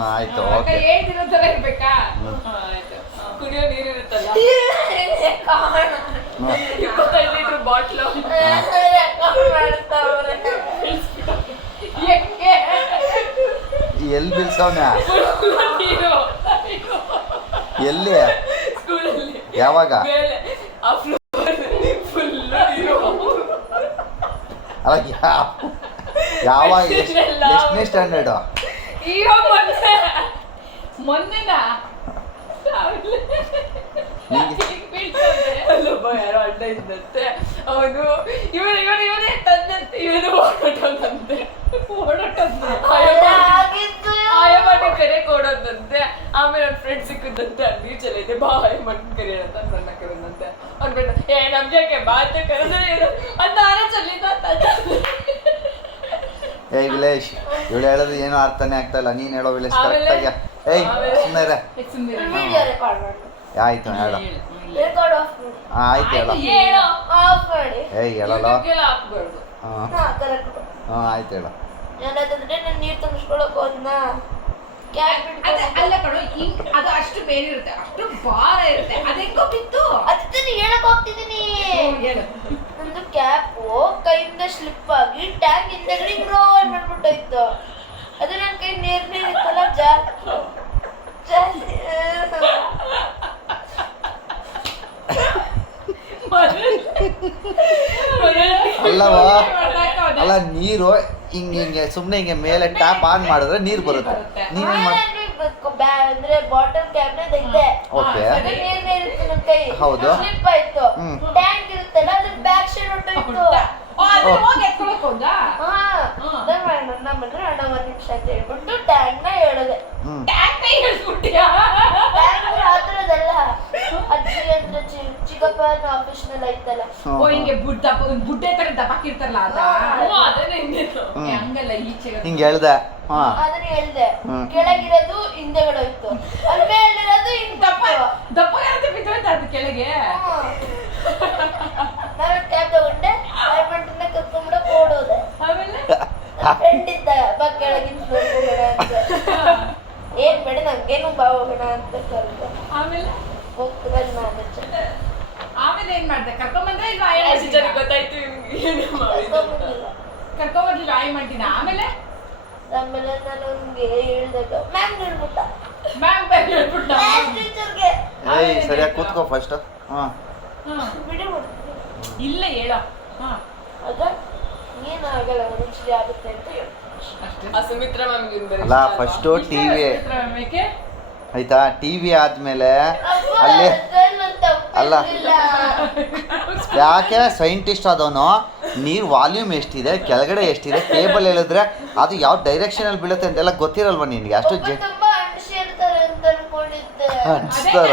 ಆಯ್ತು ಓಕೆ ಹೇಳ್ತಿರೋ ತರ ಇರ್ಬೇಕಾ ಆಯ್ತು ಕುಡಿಯೋ ನೀರು ಇರುತ್ತಲ್ಲ 25 ಲೀಟರ್ ಬಾಟ್ಲು ಎಲ್ಲಿ ಬಿಲ್ಸವನ ನೀರು ಎಲ್ಲಿ ಸ್ಕೂಲಲ್ಲಿ ಯಾವಾಗ ಅಲ್ಲ ಯಾವಾಗ ಎಷ್ಟನೇ ಸ್ಟ್ಯಾಂಡರ್ಡು ಈಗ ಮೊನ್ನೆನಾ ಅಲ್ಲೊಬ್ಬ ಯಾರೋ ಅಡ್ಡ ಇದ್ದಂತೆ ಅವನು ಇವನೇ ತಂದಂತೆ ಇವನು ಓಡೋಟಂತೆ ಆಯಮ್ಮನ ಕರೆ ಕೊಡೋದಂತೆ ಆಮೇಲೆ ಅವ್ನ ಫ್ರೆಂಡ್ ಸಿಕ್ಕಿದಂತೆ ಅಲ್ಲಿ ಚಲ ಇದೆ ಬಾ ಆಯಮ್ಮನ ಕರೆಯೋದಂತ ನನ್ನ ಕರೆದಂತೆ ಅವ್ನು ಬೇಡ ನಮ್ಗೆ ಬಾತ ಕರೆದ್ರೆ ಅಂತ ಆರ ಚಲಿತ ಏಯ್ ವಿಲೇಶ್ ಇವಳು ಹೇಳೋದು ಏನೋ ಅರ್ಥನೇ ಆಗ್ತಾ ಇಲ್ಲ ನೀನು ಹೇಳೋ ವಿಲೇಶ್ ಕರೆಕ್ಟಾಗಿ ಏಯ್ ಸುಮ್ಮನೆ ಆಯ್ತು ಹೇಳು ಆಯ್ತು ಹೇಳು ಏಯ್ ಹೇಳಲ್ಲ ಹಾಂ ಆಯ್ತು ಹೇಳು ನಾನು ನೀರು ತುಂಬಿಸ್ಕೊಳಕ್ ಹೋದ್ನಾ ಅಲ್ಲ ಕಣೋ ಅದು ಅಷ್ಟು ಬೇರೆ ಇರುತ್ತೆ ಅಷ್ಟು ಭಾರ ಇರುತ್ತೆ ಅದೆಂಗೋ ಬಿತ್ತು ಅದನ್ನ ಹೇಳಕ್ ಹೋಗ್ತಿದ್ದೀನಿ ನಂದು ಕ್ಯಾಪು ಕೈಯಿಂದ ಸ್ಲಿಪ್ ಆಗಿ ಟ್ಯಾಂಕ್ ಹಿಂದಗಡೆ ರೋಲ್ ಮಾಡ್ಬಿಟ್ಟೋಯ್ತು ಅದು ನನ್ನ ಕೈ ನೀರಿತ್ತಲ್ಲ ಜಾಸ್ತಿ ಅಲ್ಲವಾ ಅಲ್ಲ ನೀರು ಹಿಂಗೆ ಸುಮ್ಮನೆ ಹಿಂಗೆ ಮೇಲೆ ಟ್ಯಾಪ್ ಆನ್ ಮಾಡಿದ್ರೆ ನೀರು ಬರುತ್ತೆ ನೀವೇನು ಮಾಡಿ ಅಂದ್ರೆ ಬಾಟಲ್ ಕ್ಯಾಪ್ ತೆಗ್ದೆ ಓಕೆ ನನ್ನ ಕೈ ಹೌದು ಸ್ಲಿಪ್ ಆಯ್ತು ಟ್ಯಾಂಕ್ ಇರುತ್ತಲ್ಲ ಅದ್ರ ಬ್ಯಾಕ್ ಸೈಡ್ ಹೊಟ್ಟೋಯ್ತು ನನ್ನ ಬಂದ್ರೆ ಅಣ್ಣ 1 ನಿಮಿಷ ಅಂತ ಹೇಳ್ಬಿಟ್ಟು ಟ್ಯಾಂಕ್ ನ ಹೇಳಿದೆ ಆತರದಲ್ಲ ಅಜ್ಜಿ ಅಂದ್ರೆ ಚಿಕ್ಕಪ್ಪನ ಆಫೀಸ್ ನಲ್ಲಿ ಐತಲ್ಲ ಹಿಂಗೆ ಬುಡ್ಡೆ ತರ ದಪ್ಪಾಕಿರ್ತಾರಲ್ಲ ಹಂಗಲ್ಲ ಈಚೆ ಹಿಂಗೆ ಹೇಳ್ದೆ ಅದನ್ನ ಹೇಳ್ದೆ ಕೆಳಗಿರೋದು ಹಿಂದೆಗಡೆ ಹೋಯ್ತು ಅಲ್ಲಿ ಮೇಲಿರೋದು ದಪ್ಪ ಬಿದ್ದೋಯ್ತು ಅದು ಕೆಳಗೆ ನಾನು ಕ್ಯಾಬ್ ತಗೊಂಡೆ ಅರ್ಮೆಂಟನ್ನ ಕರ್ಕೊಂಡ್ಬಿಡಕ್ ಓಡೋದೆ ಆಮೇಲೆ ಫ್ರೆಂಡ್ ಇದ್ದ ಬಾ ಕೆಳಗಿನ ಹೋಗೋಣ ಅಂತ ಏನ್ ಬೇಡ ನಂಗೇನು ಬಾ ಹೋಗೋಣ ಅಂತ ಕರ್ದೆ ಆಮೇಲೆ ಹೋಗ್ತಿರಲ್ಲ ನಾನು ಆಮೇಲೆ ಏನ್ ಮಾಡ್ದೆ ಕರ್ಕೊಂಬಂದ್ರೆ ಈಗ ಗೊತ್ತಾಯ್ತು ಕರ್ಕೊಂಬರ್ಲಿಲ್ಲ ಆಯ್ ಮಾಡ್ತೀನಿ ಆಮೇಲೆ ಆಮೇಲೆ ನಾನು ಅವ್ನಿಗೆ ಹೇಳ್ದಾಗ ಮ್ಯಾಮ್ ಹೇಳ್ಬಿಟ್ಟ ಟೀಚರ್ಗೆ ಏಯ್ ಸರಿಯಾಗಿ ಕೂತ್ಕೋ ಫಸ್ಟ್ ಹಾಂ ಬಿಡಿ ಮಾಡ್ತೀನಿ ಇಲ್ಲ ಹೇಳೋ ಆಗ ಏನಾಗಲ್ಲ ಒಂದು ನಿಮಿಷ ಆಗುತ್ತೆ ಅಂತ ಹೇಳಿ ಅಲ್ಲ ಫಸ್ಟು ಟಿ ವಿ ಆಯ್ತಾ ಟಿ ವಿ ಆದಮೇಲೆ ಅಲ್ಲಿ ಅಲ್ಲ ಯಾಕೆ ಸೈಂಟಿಸ್ಟ್ ಆದವನು ನೀರು ವಾಲ್ಯೂಮ್ ಎಷ್ಟಿದೆ ಕೆಳಗಡೆ ಎಷ್ಟಿದೆ ಕೇಬಲ್ ಹೇಳಿದ್ರೆ ಅದು ಯಾವ ಡೈರೆಕ್ಷನಲ್ಲಿ ಬೀಳುತ್ತೆ ಅಂತೆಲ್ಲ ಗೊತ್ತಿರಲ್ವ ನಿನಗೆ ಅಷ್ಟು ತುಂಬಾ ಅಂಟಿಸಿರ್ತಾರೆ ಅಂತ ಅನ್ಕೊಂಡಿದ್ದೆ ಅಂಟಿಸ್ತಾರ